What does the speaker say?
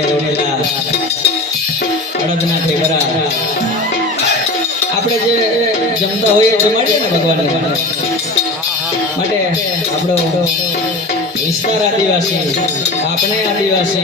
બાજરીને રોટેલા અડદના ઠેકરા આપણે જે જમતા હોઈએ જમાડીએ ને ભગવાનને માટે આપણો વિસ્તાર આદિવાસી આપણે આદિવાસી